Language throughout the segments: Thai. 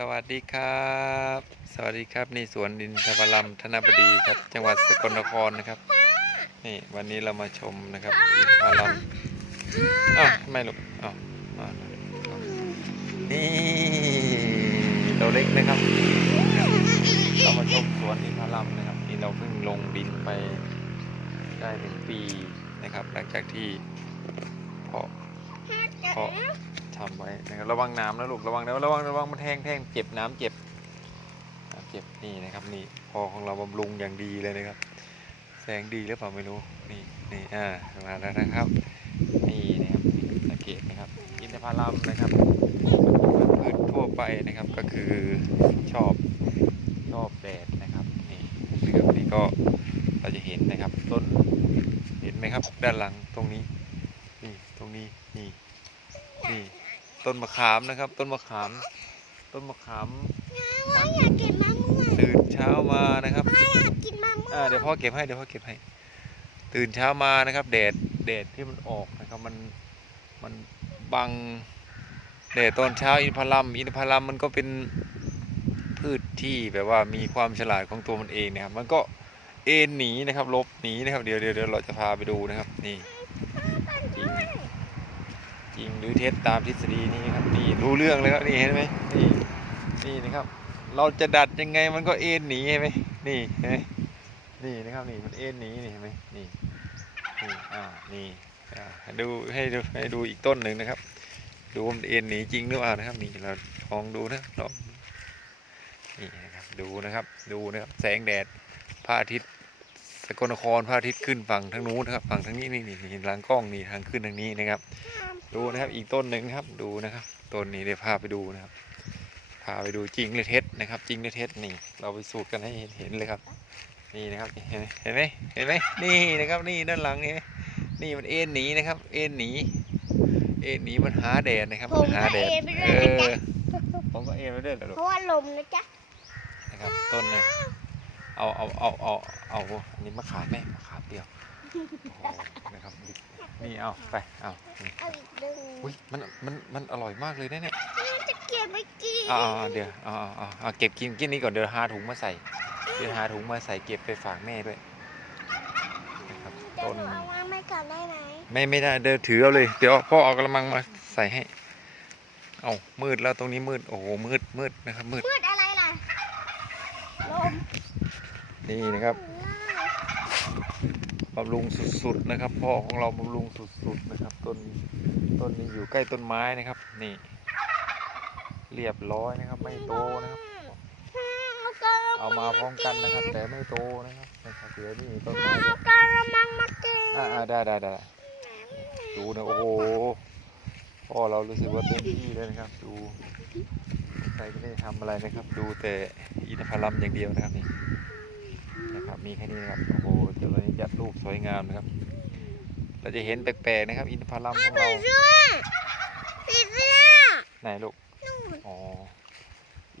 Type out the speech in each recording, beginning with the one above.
สวัสดีครับ สวัสดีครับนี่สวนดินทวลัมธนบดีครับ จังหวัดสกลนครนะครับ นี่วันนี้เรามาชมนะครับดินทวลัมอ้าวไม่ลูกอ้าวมานี่เราเล็กนะครับ เรามาชมสวนดินทวลัมนะครับนี่เราเพิ่งลงดินไปได้หนึ่งปีนะครับ หลังจากที่เพาะเพาะ ทำไว้นะครับระวังน้ำนะลูกระวังนะระวังระวังมันแทงแทงเจ็บน้ำเจ็บเจ็บนี่นะครับนี่พอของเราบำรุงอย่างดีเลยนะครับ แสงดีหรือเปล่าไม่รู้นี่นี่อ่ามาแล้วนะครับนี่นะครับสังเกตนะครับ อินทผลัมนะครับพืชทั่วไปนะครับก็คือชอบชอบแดดนะครับนี่นะครับนี่ก็เราจะเห็นนะครับต้นเห็นไหมครับด้านหลังตรงนี้นี่ตรงนี้นี่นี่ ต้นมะขามนะครับ ต้นมะขาม ต้นมะขามว่าอยากกินมะม่วงตื่นเช้ามานะครับอยากกินมะม่วงอ่าเดี๋ยวพ่อเก็บให้เดี๋ยวพ่อเก็บให้ ตื่นเช้ามานะครับแดดแดดที่มันออกนะครับมันมันบังแดดตอนเช้าอินทผลัมอินทผลัมมันก็เป็นพืชที่แบบว่ามีความฉลาดของตัวมันเองนะครับ มันก็เอ็นหนีนะครับหลบหนีนะครับเดี๋ยวเดี๋ยวเดี๋ยวเราจะพาไปดูนะครับนี่ จริงหรือเท็จตามทฤษฎีนี้ครับนี่รู้เรื่องเลยครับนี่เห็นไหมนี่นี่นะครับ เราจะดัดยังไงมันก็เอ็นหนีเห็นไหมนี่เห็นไหมนี่นะครับนี่มันเอ็นหนีนี่เห็นไหมนี่นี่อ่านี่ดูให้ดูให้ดูอีกต้นหนึ่งนะครับ ดูมันเอ็นหนีจริงหรือเปล่านะครับนี่เราลองดูนะลองนี่นะครับดูนะครับดูนะครับแสงแดดพระอาทิตย์ สกลนครพระอาทิตย์ขึ้นฝั่งทางนู้นนะครับ ฝั่งทางนี้นี่นี่นี่หลังกล้องนี่ทางขึ้นทางนี้นะครับ ดูนะครับอีกต้นหนึ่งนะครับดูนะครับต้นนี้เดี๋ยวพาไปดูนะครับ พาไปดูจริงหรือเท็จนะครับ จริงหรือเท็จนี่ เราไปสูตรกันให้เห็นเห็นเลยครับ นี่นะครับเห็นไหมเห็นไหมเห็นไหมนี่นะครับนี่ด้านหลังนี่นี่มันเอ็นหนีนะครับ เอ็นหนีเอ็นหนีมันหาแดดนะครับผมมันหาก็แดดเอ็นไปด้เอวยนะอจ๊ะผมก็เอ็นไปด้วยเหรอลูกเพราะว่าลมนะจ๊ะนะครับต้นเนี่ย เอาเอาเอาเอาเอาอันนี้มะขามไหมมะขามเดียวโอ้โหนะครับนี่เอาไปเอานี่เอาอีกดึงอุ้ยมันมันมันอร่อยมากเลยนะเนี่ยจะเก็บไปกินอ่าๆเดี๋ยวอ่าๆเอาเก็บกินกินนี้ก่อนเดี๋ยวหาถุงมาใส่เดี๋ยวหาถุงมาใส่เก็บไปฝากแม่ด้วยนะครับจะต้นหนูเอามาไม่กลับได้ไหมไม่ไม่ได้เดี๋ยวถือเอาเลย เดี๋ยวพ่อเอากระมังมาใส่ให้เอามืดแล้วตรงนี้มืดโอ้โหมืดมืดนะครับมืดพืชอะไรล่ะลม นี่นะครับบำรุงสุดๆนะครับพ่อของเราบำรุงสุดๆนะครับต้นต้นนี้อยู่ใกล้ต้นไม้นะครับ นี่ เรียบร้อยนะครับ ไม่โตนะครับ เอามาพร้อมกันนะครับ แต่ไม่โตนะครับนะครับเดี๋ยวนี่ต้นไม้เอากระมังมากินอ่าอ่าได้ได้ได้ดูนะโอ้โหพ่อเรารู้สึกว่าเต็มที่เลยนะครับ ดูใครไม่ได้ทำอะไรนะครับ ดูแต่อินทผลัมอย่างเดียวนะครับนี่ นะครับ มีแค่นี้นะครับ โอ้โหเดี๋ยวเรานี้จัดรูปสวยงามนะครับ เราจะเห็นแปลกๆนะครับ อินทผลัมของเราเสื้อสีเสื้อไหนลูกนู่นอ๋อ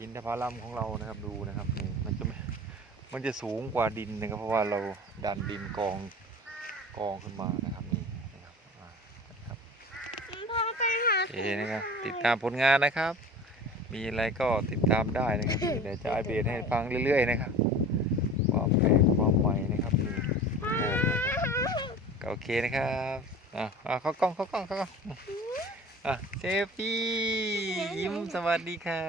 อินทผลัมของเรานะครับดูนะครับนี่มันจะไม่มันจะสูงกว่าดินนะครับ เพราะว่าเราดันดินกองกองขึ้นมานะครับนี่นะครับอ่านะครับพ่อไปหาโอเคนะครับ ติดตามผลงานนะครับ มีอะไรก็ติดตามได้นะครับเดี๋ยวจะอัปเดตให้ฟังเรื่อย ๆ นะครับความแปลกความใหม่นะครับนี่โอ้โหก็ โอเคนะครับอะเขากล้องเขากล้องเขากล้องอะเซฟี่ยิ้มสวัสดีค่ะ